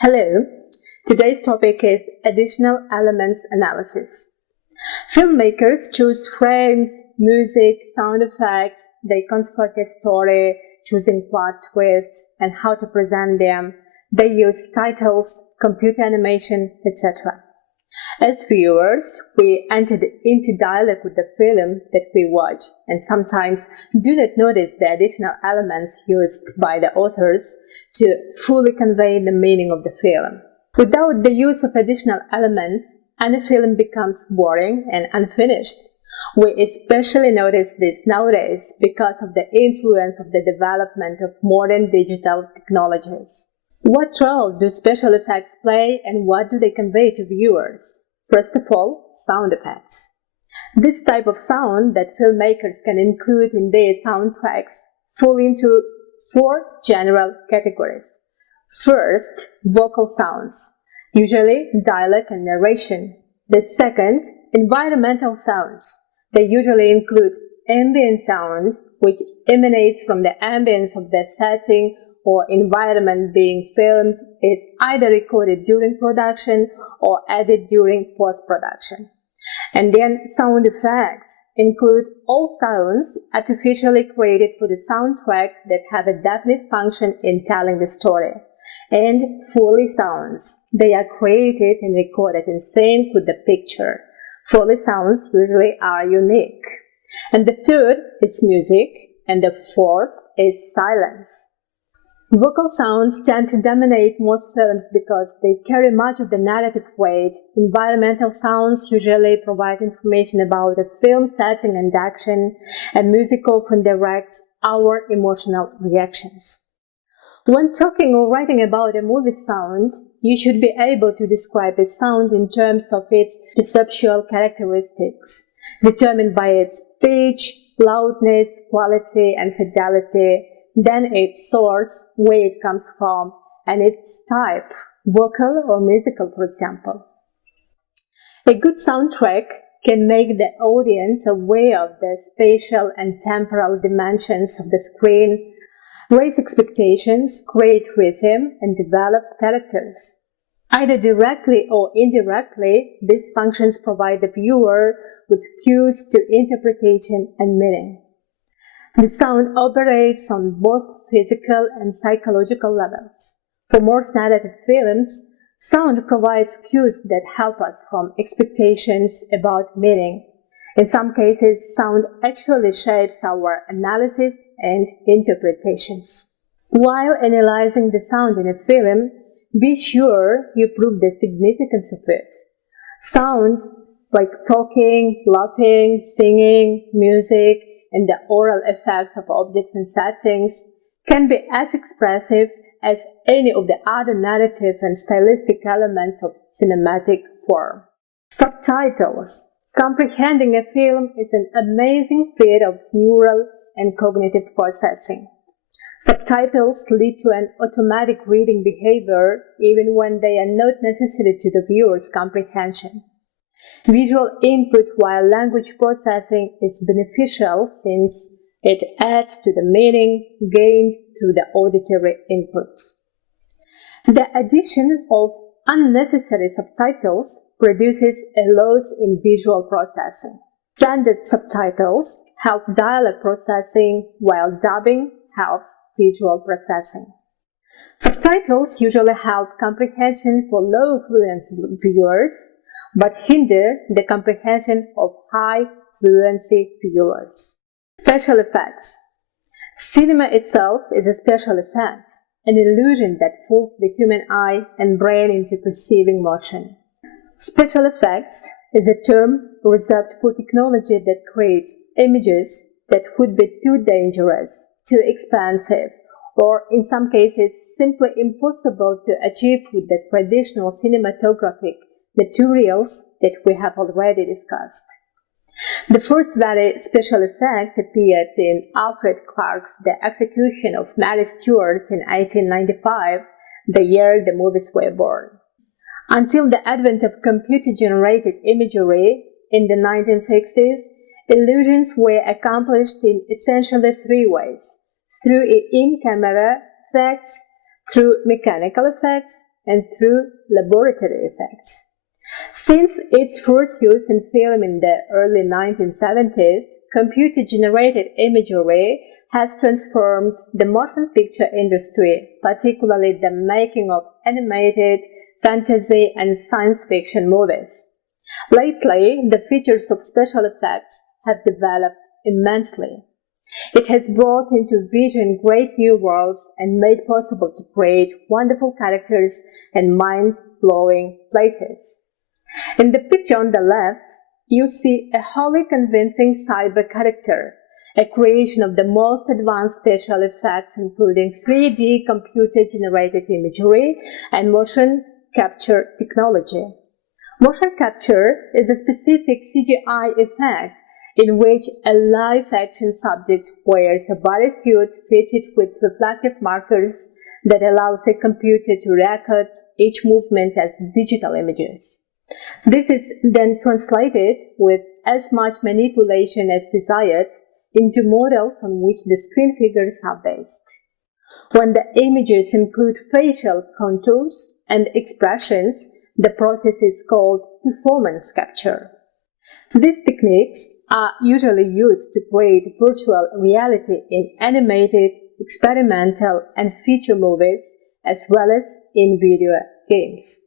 Hello, today's topic is additional elements analysis. Filmmakers choose frames, music, sound effects, they construct a story, choosing plot twists and how to present them. They use titles, computer animation, etc. As viewers, we enter into dialogue with the film that we watch and sometimes do not notice the additional elements used by the authors to fully convey the meaning of the film. Without the use of additional elements, any film becomes boring and unfinished. We especially notice this nowadays because of the influence of the development of modern digital technologies. What role do special effects play and what do they convey to viewers? First of all, sound effects. This type of sound that filmmakers can include in their soundtracks fall into four general categories. First, vocal sounds, usually dialogue and narration. The second, environmental sounds. They usually include ambient sound, which emanates from the ambience of the setting or environment being filmed, is either recorded during production or added during post-production. And then sound effects include all sounds artificially created for the soundtrack that have a definite function in telling the story. And Foley sounds. They are created and recorded in sync with the picture. Foley sounds usually are unique. And the third is music, and the fourth is silence. Vocal sounds tend to dominate most films because they carry much of the narrative weight. Environmental sounds usually provide information about the film setting and action, and music often directs our emotional reactions. When talking or writing about a movie sound, you should be able to describe a sound in terms of its perceptual characteristics, determined by its pitch, loudness, quality, and fidelity, then its source, where it comes from, and its type, vocal or musical, for example. A good soundtrack can make the audience aware of the spatial and temporal dimensions of the screen, raise expectations, create rhythm, and develop characters. Either directly or indirectly, these functions provide the viewer with cues to interpretation and meaning. The sound operates on both physical and psychological levels. For most narrative films, sound provides cues that help us form expectations about meaning. In some cases, sound actually shapes our analysis and interpretations. While analyzing the sound in a film, be sure you prove the significance of it. Sound, like talking, laughing, singing, music, and the oral effects of objects and settings, can be as expressive as any of the other narrative and stylistic elements of cinematic form. Subtitles. Comprehending a film is an amazing feat of neural and cognitive processing. Subtitles lead to an automatic reading behavior even when they are not necessary to the viewer's comprehension. Visual input while language processing is beneficial since it adds to the meaning gained through the auditory inputs. The addition of unnecessary subtitles produces a loss in visual processing. Standard subtitles help dialogue processing while dubbing helps visual processing. Subtitles usually help comprehension for low fluency viewers, but hinder the comprehension of high fluency viewers. Special effects. Cinema itself is a special effect, an illusion that fools the human eye and brain into perceiving motion. Special effects is a term reserved for technology that creates images that would be too dangerous, too expensive, or in some cases simply impossible to achieve with the traditional cinematographic materials that we have already discussed. The first very special effect appeared in Alfred Clark's The Execution of Mary Stuart in 1895, the year the movies were born. Until the advent of computer-generated imagery in the 1960s, illusions were accomplished in essentially three ways: through in-camera effects, through mechanical effects, and through laboratory effects. Since its first use in film in the early 1970s, computer-generated imagery has transformed the motion picture industry, particularly the making of animated, fantasy, and science fiction movies. Lately, the features of special effects have developed immensely. It has brought into vision great new worlds and made possible to create wonderful characters and mind-blowing places. In the picture on the left, you see a wholly convincing cyber character, a creation of the most advanced special effects including 3D computer-generated imagery and motion capture technology. Motion capture is a specific CGI effect in which a live-action subject wears a bodysuit fitted with reflective markers that allows a computer to record each movement as digital images. This is then translated with as much manipulation as desired into models on which the screen figures are based. When the images include facial contours and expressions, the process is called performance capture. These techniques are usually used to create virtual reality in animated, experimental, and feature movies, as well as in video games.